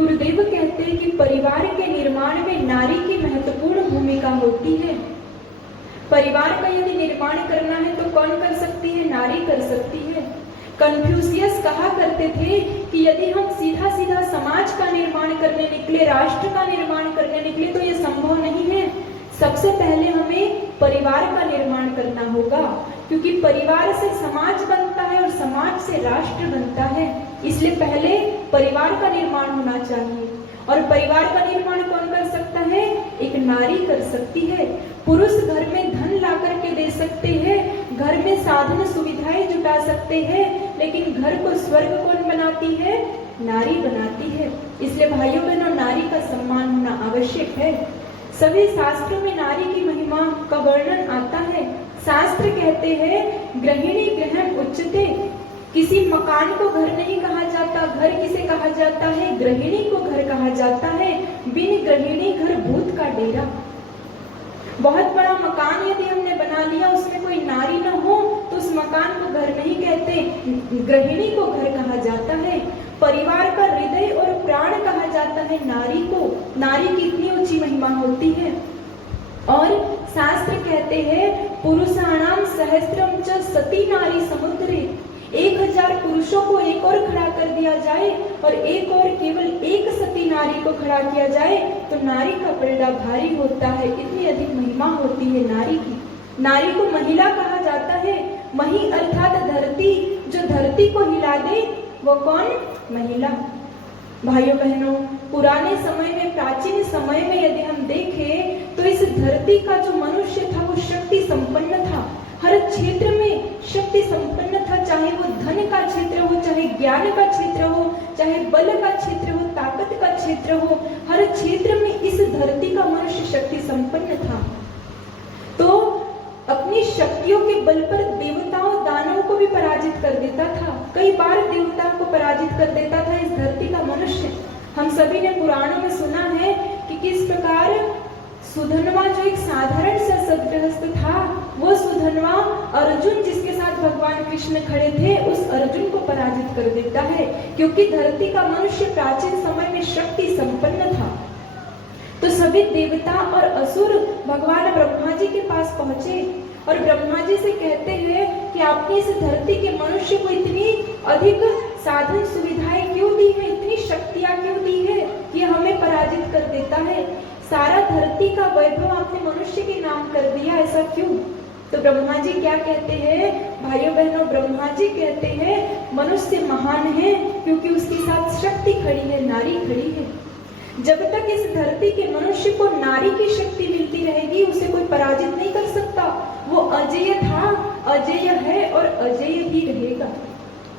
गुरुदेव कहते हैं कि परिवार के निर्माण में नारी की महत्वपूर्ण भूमिका होती है। परिवार का यदि निर्माण करना है तो कौन कर सकती है? नारी कर सकती है। कन्फ्यूशियस कहा करते थे कि यदि हम सीधा सीधा समाज का निर्माण करने निकले, राष्ट्र का निर्माण करने निकले तो ये संभव नहीं है। सबसे पहले हमें परिवार का निर्माण करना होगा, क्योंकि परिवार से समाज बनता है और समाज से राष्ट्र बनता है। इसलिए पहले परिवार का निर्माण होना चाहिए। और परिवार का निर्माण कौन कर सकता है? एक नारी कर सकती है। पुरुष घर में धन ला करके दे सकते हैं, घर में साधन सुविधाएं जुटा सकते हैं, लेकिन घर को स्वर्ग कौन बनाती है? नारी बनाती है। इसलिए भाइयों बहनों, नारी का सम्मान होना आवश्यक है। सभी शास्त्रों में नारी की महिमा का वर्णन आता है। शास्त्र कहते हैं गृहिणी गृहम उच्चते। किसी मकान को घर नहीं कहा जाता, घर किसे कहा जाता है? गृहिणी को घर कहा जाता है। बिन गृहिणी घर भूत का डेरा। बहुत बड़ा मकान यदि हमने बना लिया, उसमें कोई नारी न हो तो उस मकान को घर नहीं कहते, गृहिणी को घर कहा जाता है। परिवार का हृदय और प्राण कहा जाता है नारी को। नारी की इतनी ऊंची महिमा होती है। और शास्त्र कहते हैं पुरुषाणाम सहस्त्रम च सती नारी समुद्रे। 1000 पुरुषों को एक और खड़ा कर दिया जाए और एक और केवल एक सती नारी को खड़ा किया जाए तो नारी का पलड़ा भारी होता है। इतनी अधिक महिमा होती है नारी की। नारी को महिला कहा जाता है। मही अर्थात धरती, जो धरती को हिला दे वो कौन? महिला। भाइयों बहनों, पुराने समय में, प्राचीन समय में यदि हम देखें तो इस धरती का जो मनुष्य था वो शक्ति संपन्न था। हर क्षेत्र में शक्ति संपन्न था, चाहे वो धन का क्षेत्र हो, चाहे ज्ञान का क्षेत्र हो, चाहे बल का क्षेत्र हो, ताकत का क्षेत्र हो, हर क्षेत्र में इस धरती का मनुष्य शक्ति संपन्न था। तो अपनी शक्तियों के बल पर देवताओं दानवों को भी पराजित कर देता था। कई बार देवताओं को पराजित कर देता था इस धरती का मनुष्य। हम सभी ने पुराणों में सुना है कि किस प्रकार सुधनवा, जो एक साधारण सा सदगृहस्थ था, वो सुधनवा अर्जुन जिसके साथ भगवान कृष्ण खड़े थे, उस अर्जुन को पराजित कर देता है, क्योंकि धरती का मनुष्य प्राचीन समय में शक्ति संपन्न था। तो सभी देवता और असुर भगवान ब्रह्मा जी के पास पहुंचे और ब्रह्मा जी से कहते हैं कि आपने इस धरती के मनुष्य को इतनी अधिक साधन सुविधाएं क्यों दी है, इतनी शक्तियां क्यों दी है कि हमें पराजित कर देता है। सारा धरती का वैभव आपने मनुष्य के नाम कर दिया, ऐसा क्यों? तो ब्रह्मा जी क्या कहते हैं? भाइयों बहनों, ब्रह्मा जी कहते हैं मनुष्य महान है क्योंकि उसके साथ शक्ति खड़ी है, नारी खड़ी है। जब तक इस धरती के मनुष्य को नारी की शक्ति मिलती रहेगी, उसे कोई पराजित नहीं कर सकता। वो अजेय था, अजेय है और अजेय ही रहेगा।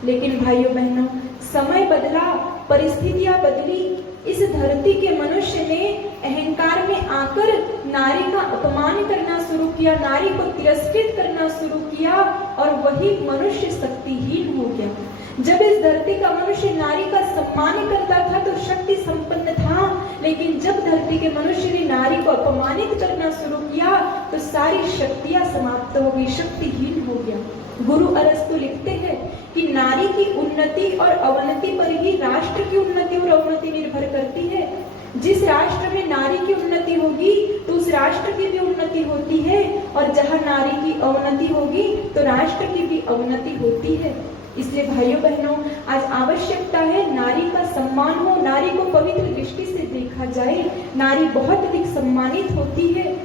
लेकिन भाइयों बहनों, समय बदला, परिस्थितियां बदली। इस धरती के मनुष्य ने अहंकार में आकर नारी का अपमान करना शुरू किया, नारी को तिरस्कृत करना शुरू किया और वही मनुष्य शक्तिहीन हो गया। जब इस धरती का मनुष्य नारी का सम्मान करता था तो शक्ति संपन्न था, लेकिन जब धरती के मनुष्य ने नारी को अपमानित करना शुरू किया तो सारी शक्तियां समाप्त हो गई, शक्तिहीन हो गया। गुरु अरस्तु लिखते हैं कि नारी की उन्नति और अवनति पर ही राष्ट्र की उन्नति और अवनति निर्भर करती है। जिस राष्ट्र में नारी की उन्नति होगी तो उस राष्ट्र की भी उन्नति होती है, और जहां नारी की अवनति होगी तो राष्ट्र की भी अवनति होती है। इसलिए भाइयों बहनों, आज आवश्यकता है नारी का सम्मान हो, नारी को पवित्र दृष्टि से देखा जाए। नारी बहुत अधिक सम्मानित होती है।